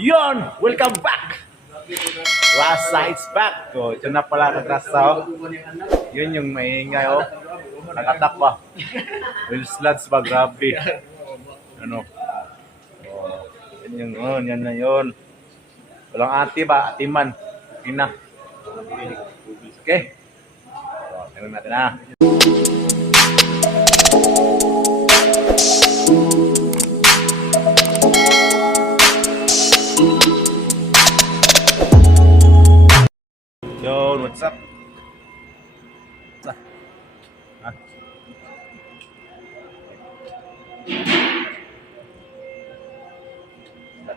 Yon! Welcome back! Rasa is back. So, ito na pala nagrasa. Oh. Yun yung maingay. Oh. Nakatak pa. Will sluds ba? Grabe. Ano? Oh, yan na yun. Walang ati ba? Atiman. Ina. Okay. So, tingnan natin na. Yo, what's up? Start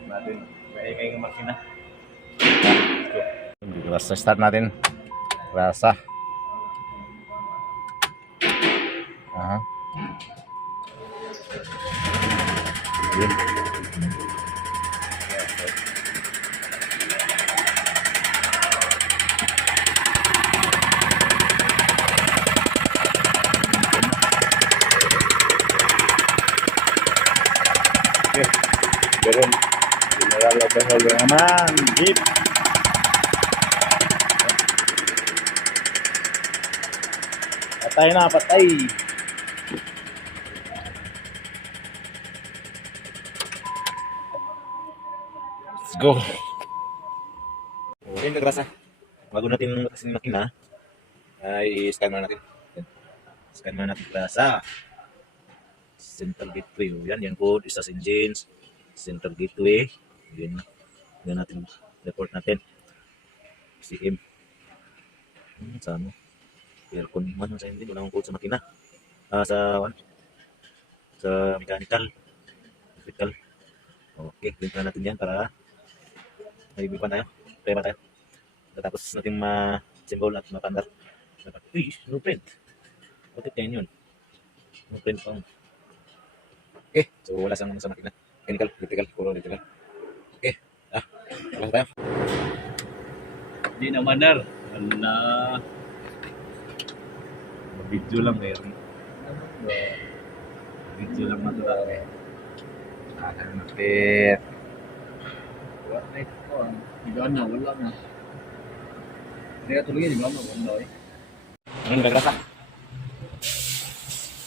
natin. Maingay ng makina. Rasa start natin. Rasa. Aha. Yun. Meron ginalalabahan naman jeep. Patay na, patay. Let's go. Okay, nagrasa. Bago natin matasin yung makina, ay scan muna natin. Scan muna natin grasa. Central gateway. Yan po. Isas engines. Central gateway. Yan natin. Report natin. CM. Sa ano? Aircon man sa engine. Wala akong code sa makina. Sa mechanical. Electrical. Okay. Link na natin yan para maibipan tayo. Prema tayo. Tapos natin ma-symbol at ma-pandar. Uy, no print. Bakit yan yun? No print pa. Okay, so wala sa makina. Mechanical, electrical, puro electrical. Okay, wala tayo. Hindi na manar. Wala. Video lang meron. Video lang matulang eh. Akan natin. Wala ito. Wala na. Hindi ka tuloy yun. Wala eh. Ano nagrasa?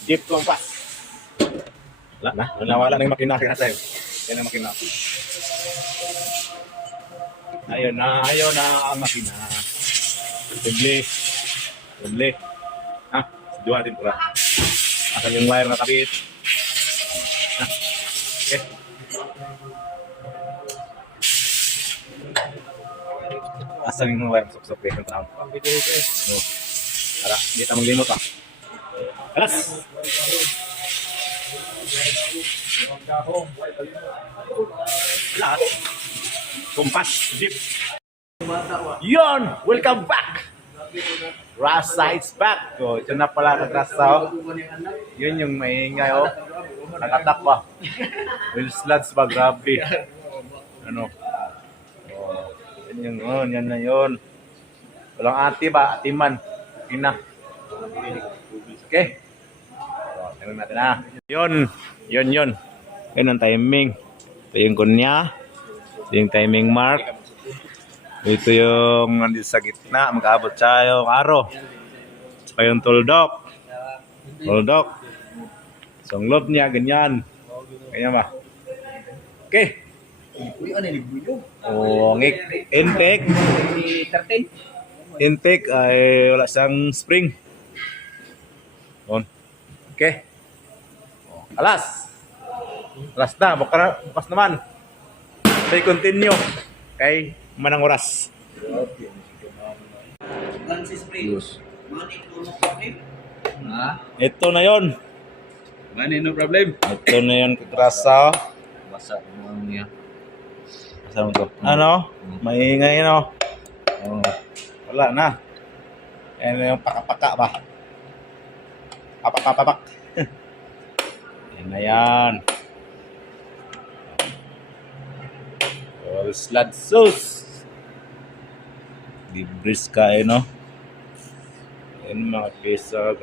Jeep Compass. Wala na. Nawala na yung makina. Yan ang makina. Ayun na ang makina. Simple. Diyan natin pura. Asan yung wire na kabit. Okay. Asan yung wire sok-sok yung tao. Tara, hindi tamang limot Alas! Lahat. Compass, jeep. Yon! Welcome back! Rasa is back. So, ito na pala nagrasa. Yun yung maingay. Nakatak pa. Will sluds ba? Grabe. Ano? Yan na yun. Walang ati ba? Atiman. Ina. Okay. So, tingnan natin Yun. Yun ang timing. Ito yung kunya. Ito yung timing mark. Ito yung nandito sa gitna. Magkaabot siya yung araw. Saka yung tuldok. So, ang loob niya, ganyan. Ganyan ba? Okay. Intake ay wala siyang spring. Okay. Alas na, bukas naman. Say continue kay manang oras. Ito na yon. Money no problem. Ito na yon kagrasa. Basa naman niya. Basa mo to. Ano? Maingay wala na. Yan yung pakapaka ba? Papak. Yan na yan. All slad sauce. Libris ka no? Yan mga pesa.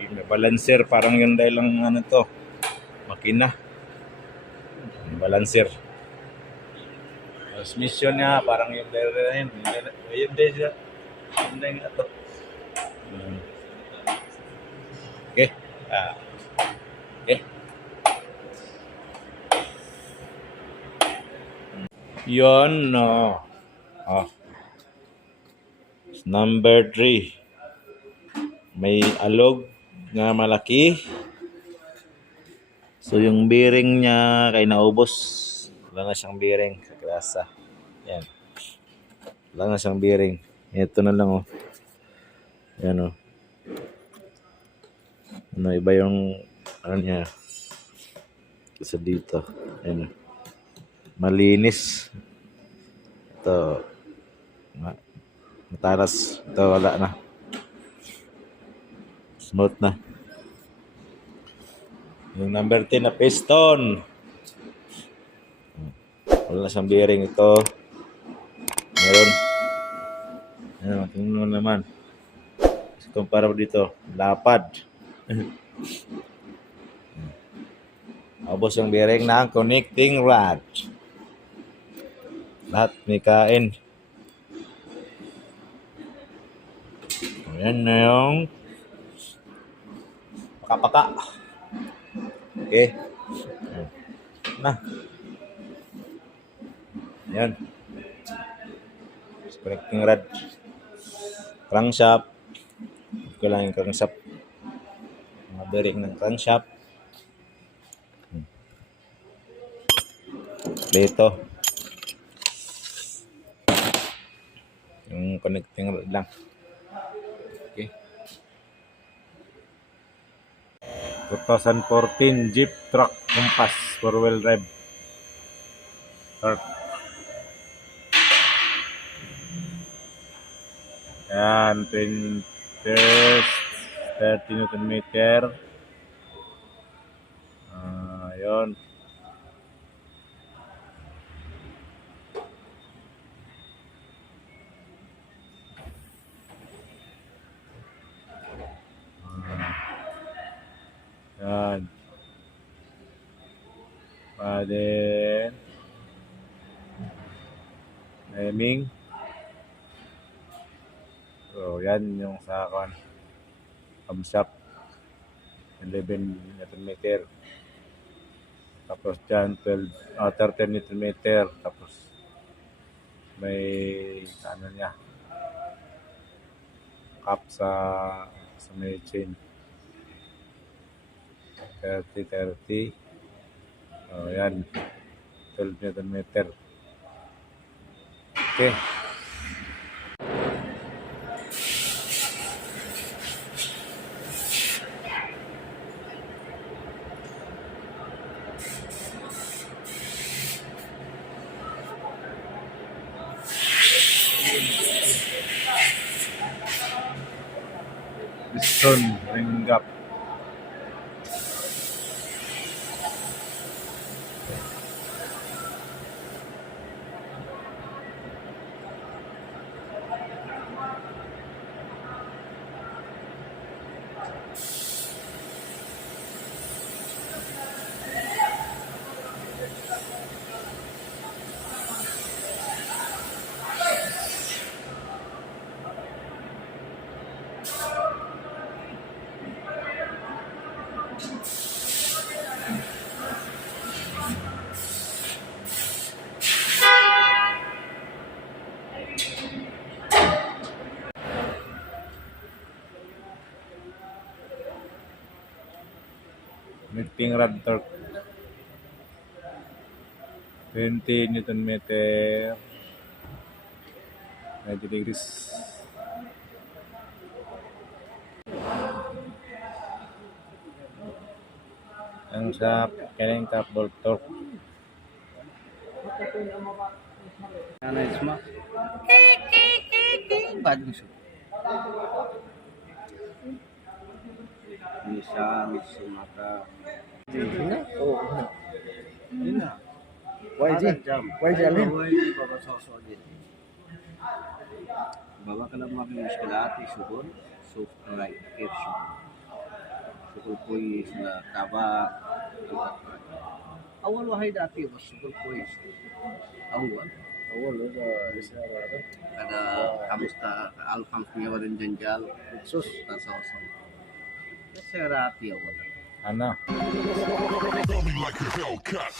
May balancer. Parang yun dahil lang to. Makina. Balancer. Transmission niya, parang yung dere na yun. Yun din siya. Yun din nga to. Okay. Okay. Yun, no. Number 3. May alog na malaki. So yung bearing niya kay naubos. Wala na siyang bearing sa klasa. Yan. Wala na siyang bearing. Ito na lang, oh. Yan, oh. Ano, iba yung ano niya. Isa dito. Yan. Malinis. Ito. Matalas. Ito wala na. Smooth na. Yung number 10 na piston. Wala na siyang bearing ito. Meron. Ayan, tingnan mo naman. Kumpara mo dito. Lapad. Abos yung bearing ng connecting rod. Lahat may kain. Ayan na yung paka-paka. Okay. Ayan. Na. Ayan. Connecting rod. Crankshaft. Okay lang yung crankshaft. Mga bearing ng crankshaft. Dito. Yung connecting rod lang. Okay. 2014 Jeep Truck Compass 4-wheel drive. Torque. Yan, 30 Newton meter. Yun. Yan. Then, naming. So, yan yung sa camshaft. 11 Newton meter. Tapos dyan, 13 Newton meter. Tapos, may, ano niya, cap sa may chain. 30. Yan. 12 Newton meter. Okay. Piston, ring gap. Connecting rod torque 20 Newton meter, 90 degrees. Ang sa kailang top bolt torque. Ano yung sma? Badong siya. Misa, mata. Oo. Yun na. YG alin? YG papasoso din. Bawa ka lang makimuskulati, subon, soft right, kerso. Sukul po'y sila tabak. Awal wahay dati, mas sukul po'y awal. أول هذا رسالة Kada kamusta ka Alphonse niya rin janjal. Sus tasawsaw. Serati ako. Ano? Coming like a Hellcat.